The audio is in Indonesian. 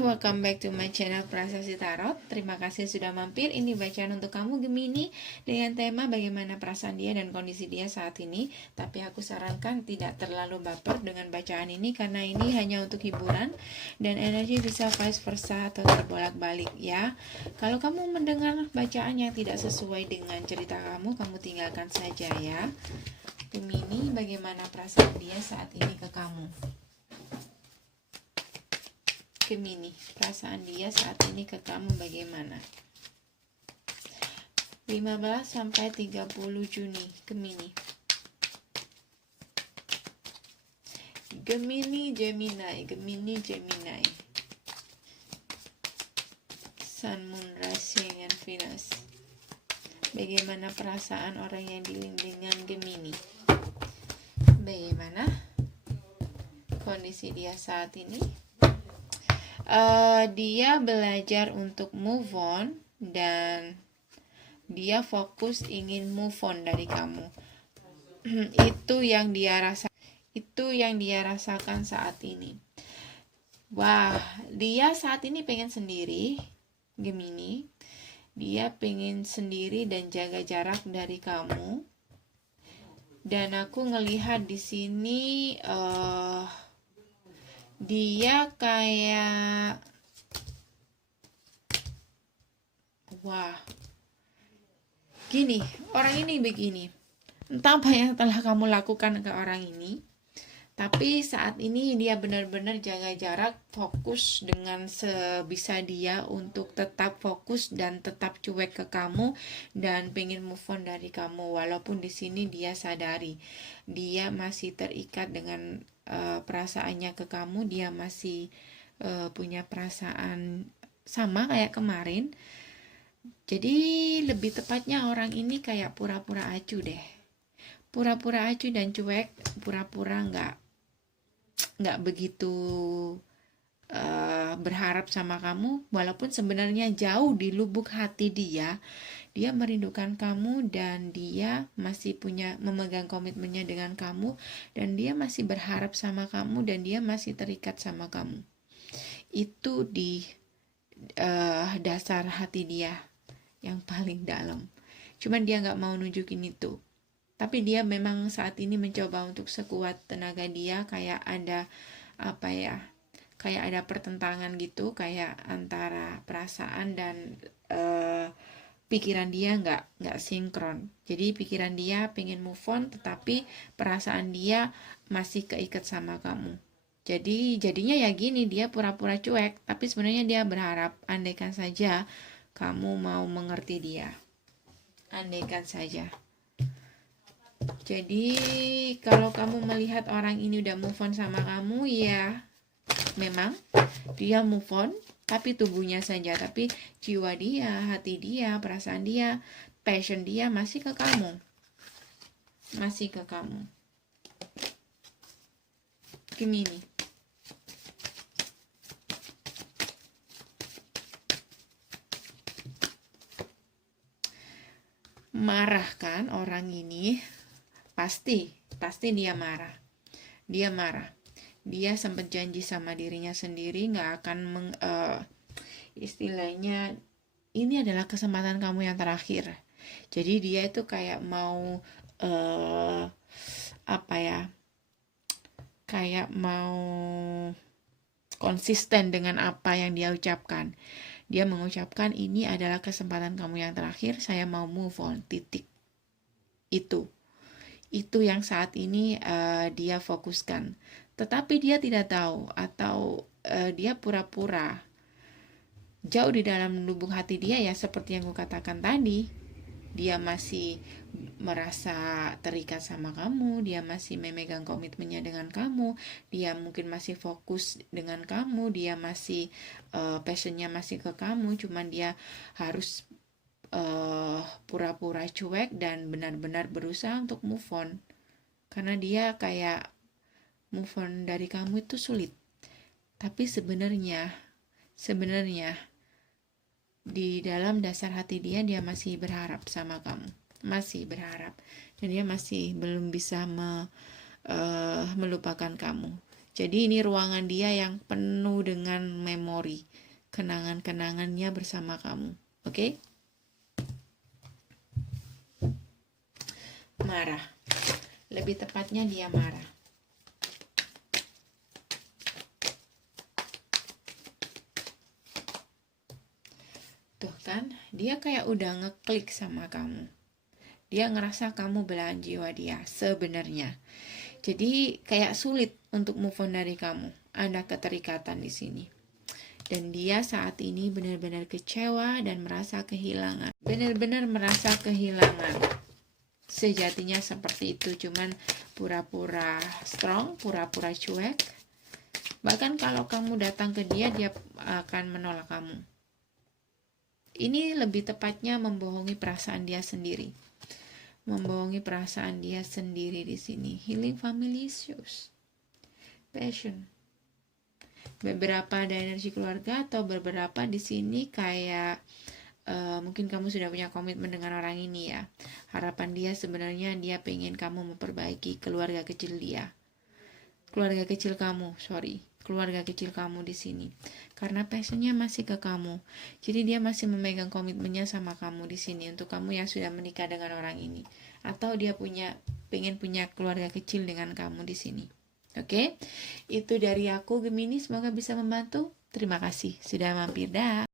welcome back to my channel Prasasti Tarot. Terima kasih sudah mampir. Ini bacaan untuk kamu Gemini dengan tema bagaimana perasaan dia dan kondisi dia saat ini. Tapi aku sarankan tidak terlalu baper dengan bacaan ini karena ini hanya untuk hiburan dan energi bisa vice versa atau terbolak-balik ya. Kalau kamu mendengar bacaan yang tidak sesuai dengan cerita kamu tinggalkan saja ya. Gemini, bagaimana perasaan dia saat ini ke kamu? Gemini, perasaan dia saat ini ke kamu bagaimana? 15 sampai 30 Juni, Gemini. Gemini, Gemini. Sun, Moon, Rising, and Venus. Bagaimana perasaan orang yang dealing dengan Gemini? Bagaimana kondisi dia saat ini? Dia belajar untuk move on dan dia fokus ingin move on dari kamu. Itu yang dia rasakan saat ini. Wah, dia saat ini pengen sendiri, Gemini. Dia pengen sendiri dan jaga jarak dari kamu. Dan aku ngelihat di sini dia kayak gini, orang ini begini. Entah apa yang telah kamu lakukan ke orang ini, tapi saat ini dia benar-benar jaga jarak, fokus dengan sebisa dia untuk tetap fokus dan tetap cuek ke kamu dan pengen move on dari kamu. Walaupun di sini dia sadari dia masih terikat dengan perasaannya ke kamu, dia masih punya perasaan sama kayak kemarin. Jadi lebih tepatnya orang ini kayak pura-pura acuh deh, pura-pura acuh dan cuek, pura-pura nggak begitu berharap sama kamu, walaupun sebenarnya jauh di lubuk hati dia merindukan kamu dan dia masih memegang komitmennya dengan kamu dan dia masih berharap sama kamu dan dia masih terikat sama kamu. Itu di dasar hati dia yang paling dalam. Cuman dia nggak mau nunjukin itu. Tapi dia memang saat ini mencoba untuk sekuat tenaga dia, kayak ada kayak ada pertentangan gitu, kayak antara perasaan dan pikiran dia nggak sinkron. Jadi pikiran dia pengen move on, tetapi perasaan dia masih keikat sama kamu. Jadinya ya gini, dia pura-pura cuek, tapi sebenarnya dia berharap andaikan saja kamu mau mengerti dia. Andaikan saja. Jadi kalau kamu melihat orang ini udah move on sama kamu, ya memang dia move on, tapi tubuhnya saja, tapi jiwa dia, hati dia, perasaan dia, passion dia masih ke kamu. Gemini. Marah kan orang ini? Pasti dia marah. Dia sempat janji sama dirinya sendiri nggak akan istilahnya ini adalah kesempatan kamu yang terakhir. Jadi dia itu kayak mau kayak mau konsisten dengan apa yang dia ucapkan. Dia mengucapkan ini adalah kesempatan kamu yang terakhir, saya mau move on, titik. Itu yang saat ini dia fokuskan. Tetapi dia tidak tahu atau dia pura-pura jauh di dalam lubuk hati dia, ya seperti yang gue katakan tadi, dia masih merasa terikat sama kamu, dia masih memegang komitmennya dengan kamu, dia mungkin masih fokus dengan kamu, dia masih passionnya masih ke kamu, cuman dia harus pura-pura cuek dan benar-benar berusaha untuk move on, karena dia kayak move on dari kamu itu sulit. Tapi sebenarnya di dalam dasar hati dia masih berharap sama kamu, masih berharap, dan dia masih belum bisa melupakan kamu. Jadi ini ruangan dia yang penuh dengan memori, kenangan-kenangannya bersama kamu. Oke? Marah. Lebih tepatnya dia marah. Tuh kan, dia kayak udah ngeklik sama kamu. Dia ngerasa kamu belahan jiwa dia sebenarnya. Jadi kayak sulit untuk move on dari kamu. Ada keterikatan di sini. Dan dia saat ini benar-benar kecewa dan merasa kehilangan. Benar-benar merasa kehilangan. Sejatinya seperti itu, cuman pura-pura strong, pura-pura cuek. Bahkan kalau kamu datang ke dia, dia akan menolak kamu. Ini lebih tepatnya membohongi perasaan dia sendiri. Membohongi perasaan dia sendiri di sini. Healing family issues. Passion. Beberapa ada energi keluarga atau beberapa di sini kayak mungkin kamu sudah punya komitmen dengan orang ini ya. Harapan dia sebenarnya dia pengen kamu memperbaiki keluarga kecil dia. Keluarga kecil kamu di sini. Karena passionnya masih ke kamu. Jadi dia masih memegang komitmennya sama kamu di sini untuk kamu yang sudah menikah dengan orang ini. Atau dia pengen punya keluarga kecil dengan kamu di sini. Oke? Itu dari aku Gemini, semoga bisa membantu. Terima kasih sudah mampir. Dah.